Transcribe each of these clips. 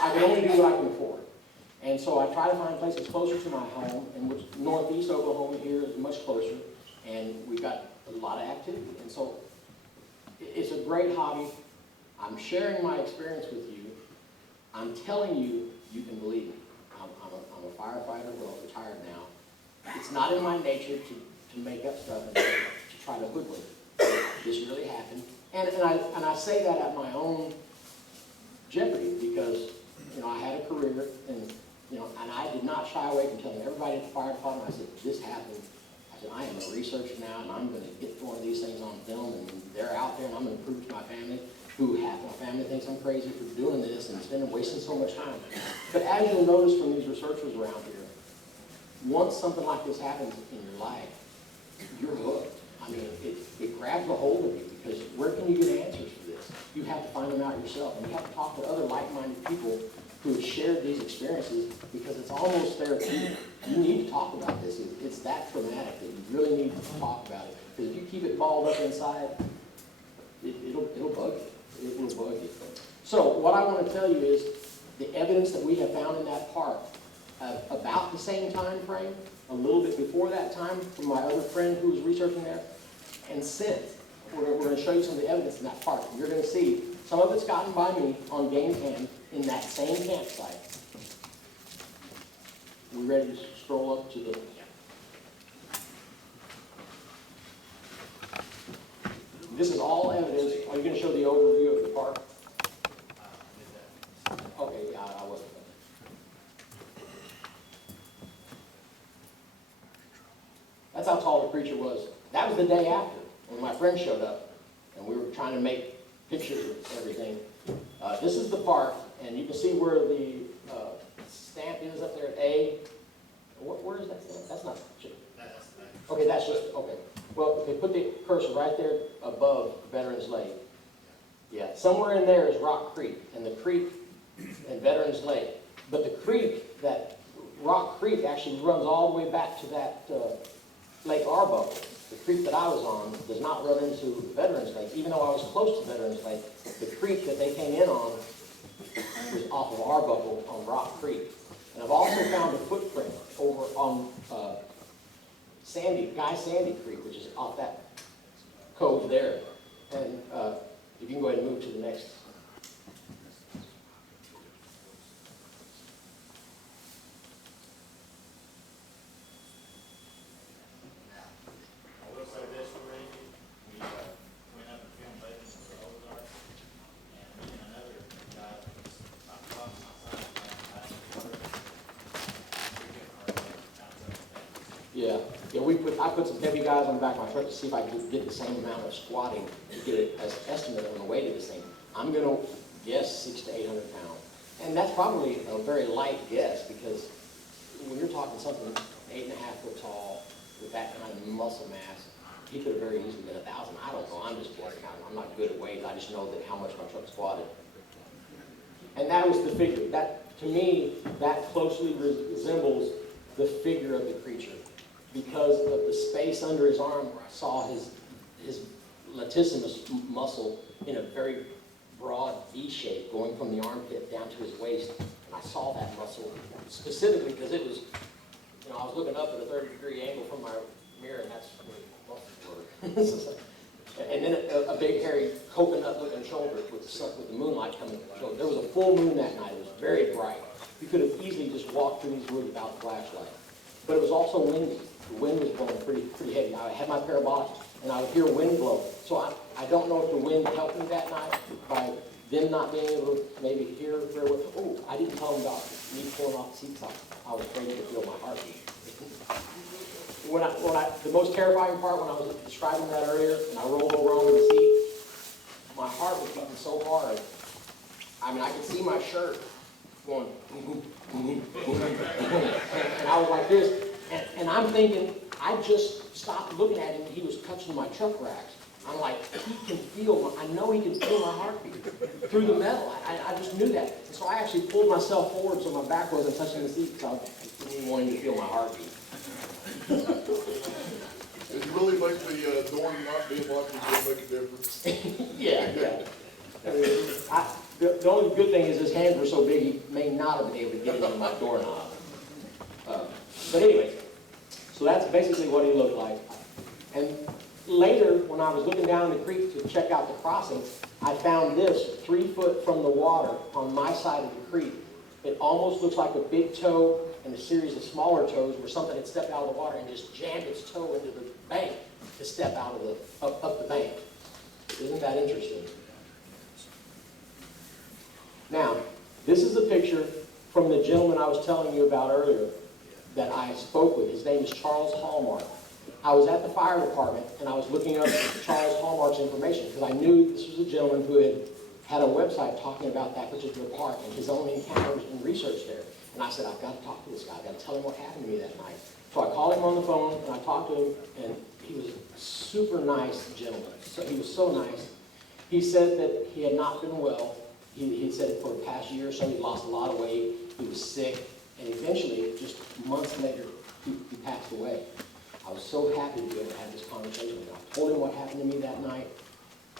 I can only do what I can afford. And so I try to find places closer to my home, and which northeast Oklahoma here is much closer, and we've got a lot of activity. And so it's a great hobby. I'm sharing my experience with you. I'm telling you, you can believe me. I'm a firefighter, well, retired now. It's not in my nature to make up stuff and to try to hoodwink. This really happened. And I say that at my own jeopardy because, you know, I had a career and, you know, and I did not shy away from telling everybody at the fire department. I said, this happened. I said, I am a researcher now and I'm going to get one of these things on film and they're out there and I'm going to prove to my family who half my family thinks I'm crazy for doing this and spending wasting so much time. But as you'll notice from these researchers around here, once something like this happens in your life, you're hooked. I mean, it grabs a hold of you because where can you get answers for this? You have to find them out yourself, and you have to talk to other like-minded people who have shared these experiences because it's almost therapeutic. You need to talk about this. It's that traumatic that you really need to talk about it. Because if you keep it balled up inside, it'll bug you. It will bug you. So what I want to tell you is the evidence that we have found in that park about the same time frame, a little bit before that time from my other friend who was researching there, and since. We're going to show you some of the evidence in that park. You're going to see some of it's gotten by me on game cam in that same campsite. We ready to stroll up to the... This is all evidence. Are you going to show the overview of the park? Okay, yeah, I wasn't. That's how tall the creature was. That was the day after, when my friend showed up, and we were trying to make pictures of everything. This is the park, and you can see where the stamp is up there at A. Where is that stamp? That's not... Okay, that's just... Okay. Well, they put the cursor right there above Veterans Lake. Yeah, somewhere in there is Rock Creek, and the creek and Veterans Lake. But the creek, that Rock Creek, actually runs all the way back to that Lake Arbuckle. The creek that I was on does not run into Veterans Lake, even though I was close to Veterans Lake. The creek that they came in on was off of Arbuckle on Rock Creek. And I've also found a footprint over on Guy Sandy Creek, which is off that cove there. And if you can go ahead and move to the next. I will say this for Randy, we went up and filmed Bacon for the Ozarks, and me and another guy that was not from my side, I put some heavy guys on the back of my truck to see if I could get the same amount of squatting to get it as an estimate on the weight of this thing. I'm going to guess 600 to 800 pounds. And that's probably a very light guess because when you're talking something 8.5 foot tall with that kind of muscle mass, he could have very easily been 1,000. I don't know. I'm just guessing. I'm not good at weight. I just know that how much my truck squatted. And that was the figure. That, to me, that closely resembles the figure of the creature. Because of the space under his arm where I saw his latissimus muscle in a very broad V shape going from the armpit down to his waist. And I saw that muscle specifically because it was, you know, I was looking up at a 30-degree angle from my mirror and that's where the muscles were. And then a big hairy coconut-looking shoulder with the moonlight coming. So there was a full moon that night. It was very bright. You could have easily just walked through these woods without a flashlight. But it was also windy. The wind was blowing pretty heavy. I had my parabolic, and I would hear wind blow. So I don't know if the wind helped me that night by them not being able to maybe hear very well. Oh, I didn't tell them about me pulling off the seat top. I was afraid to feel my heartbeat. The most terrifying part when I was describing that earlier, and I rolled over onto the seat, my heart was beating so hard. I mean, I could see my shirt going, and I was like this. And I'm thinking, I just stopped looking at him. He was touching my truck racks. I'm like, he can feel, I know he can feel my heartbeat through the metal. I just knew that. And so I actually pulled myself forward so my back wasn't touching the seat because I didn't want him to feel my heartbeat. Did you really make the door not be unlocked? Did it make a difference? Yeah. I mean, The only good thing is his hands were so big, he may not have been able to get it on my doorknob. But anyway, so that's basically what he looked like. And later, when I was looking down the creek to check out the crossing, I found this 3 foot from the water on my side of the creek. It almost looks like a big toe and a series of smaller toes where something had stepped out of the water and just jammed its toe into the bank to step out of the, up the bank. Isn't that interesting? Now, this is a picture from the gentleman I was telling you about earlier that I spoke with. His name is Charles Hallmark. I was at the fire department and I was looking up Charles Hallmark's information because I knew this was a gentleman who had a website talking about that particular park and his own encounters and research there. And I said, I've got to talk to this guy. I've got to tell him what happened to me that night. So I called him on the phone and I talked to him, and he was a super nice gentleman. So he was so nice. He said that he had not been well. He had said for the past year or so, he lost a lot of weight. He was sick. And eventually, just months later, he passed away. I was so happy to be able to have this conversation with him. I told him what happened to me that night.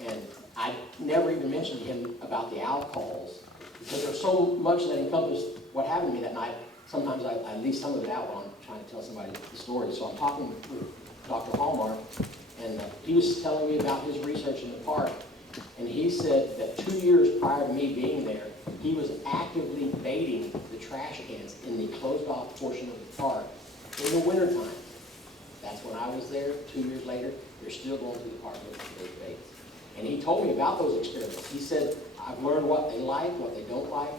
And I never even mentioned to him about the alcohols, because there's so much that encompassed what happened to me that night. Sometimes I leave some of it out when I'm trying to tell somebody the story. So I'm talking with Dr. Hallmark, and he was telling me about his research in the park. And he said that 2 years prior to me being there, he was actively baiting the trash cans in the closed-off portion of the park in the wintertime. That's when I was there. 2 years later, they're still going through the park looking for those baits. And he told me about those experiments. He said, I've learned what they like, what they don't like.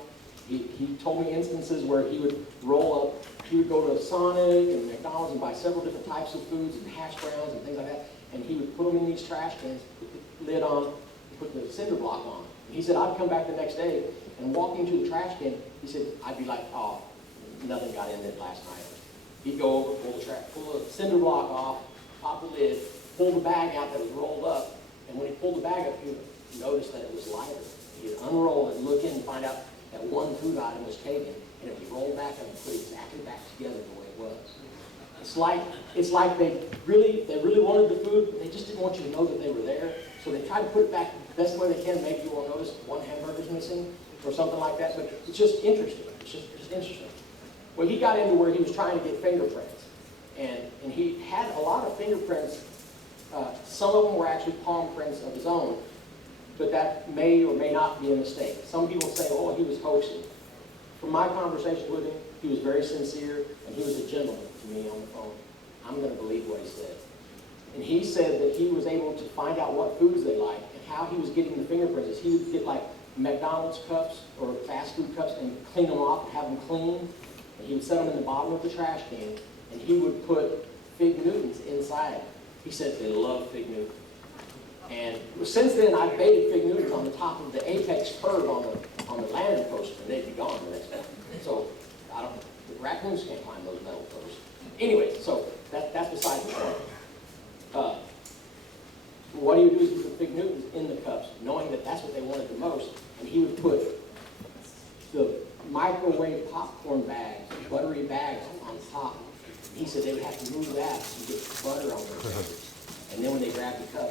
He told me instances where he would roll up, he would go to Sonic and McDonald's and buy several different types of foods and hash browns and things like that, and he would put them in these trash cans, put the lid on, put the cinder block on. And he said, I'd come back the next day and walk into the trash can, he said, I'd be like, oh, nothing got in it last night. He'd go over, pull the cinder block off, pop the lid, pull the bag out that was rolled up, and when he pulled the bag up, he noticed that it was lighter. He'd unroll it and look in and find out that one food item was taken, and it was rolled back and put exactly back together the way it was. It's like they really wanted the food, but they just didn't want you to know that they were there. So they tried to put it back the best way they can. Maybe you won't notice one hamburger's missing or something like that, but it's just interesting. It's just interesting. Well, he got into where he was trying to get fingerprints, and he had a lot of fingerprints. Some of them were actually palm prints of his own, but that may or may not be a mistake. Some people say, oh, he was hoaxing. From my conversations with him, he was very sincere, and he was a gentleman to me on the phone. I'm going to believe what he said. And he said that he was able to find out what foods they like and how he was getting the fingerprints. He would get like McDonald's cups or fast food cups and clean them off and have them clean. And he would set them in the bottom of the trash can, and he would put Fig Newtons inside. He said they love Fig Newtons. And since then, I've baited Fig Newtons on the top of the apex curve on the landing post, and they'd be gone the next day. So the raccoons can't climb those metal posts. Anyway, so that's beside the point. What he would do is he would put Fig Newtons in the cups, knowing that that's what they wanted the most, and he would put the microwave popcorn bags, buttery bags on top. He said they would have to move that to get butter on their fingers. And then when they grabbed the cup,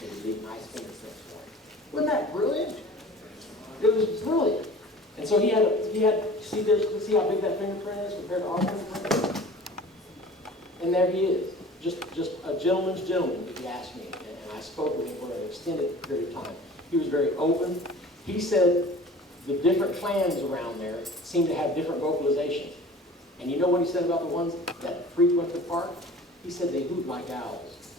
they would leave nice fingerprints for it. Wasn't that brilliant? It was brilliant. And so he had see how big that fingerprint is compared to our fingerprint? And there he is. Just a gentleman's gentleman, if you ask me. And I spoke with him for an extended period of time. He was very open. He said the different clans around there seem to have different vocalizations. And you know what he said about the ones that frequent the park? He said they hoot like owls.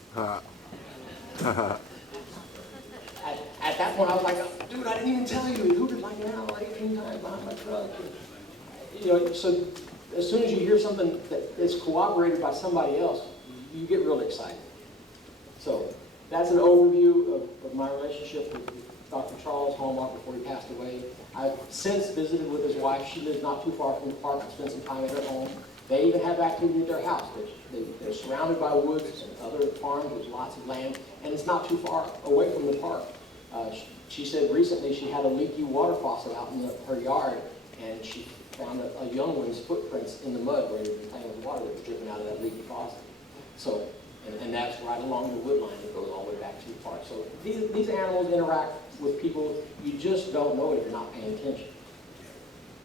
At that point, I was like, dude, I didn't even tell you. He hooted like an owl 18 times behind my truck. You know, so as soon as you hear something that is corroborated by somebody else, you get really excited. So that's an overview of my relationship with Dr. Charles Hallmark before he passed away. I've since visited with his wife. She lives not too far from the park. I spent some time at her home. They even have activity at their house. They're surrounded by woods and other farms. There's lots of land, and it's not too far away from the park. She said recently she had a leaky water faucet out in her yard, and she found a young one's footprints in the mud where he had been playing with water that was dripping out of that leaky faucet. So, and that's right along the wood line that goes all the way back to the park. So these animals interact with people, you just don't know it if you're not paying attention.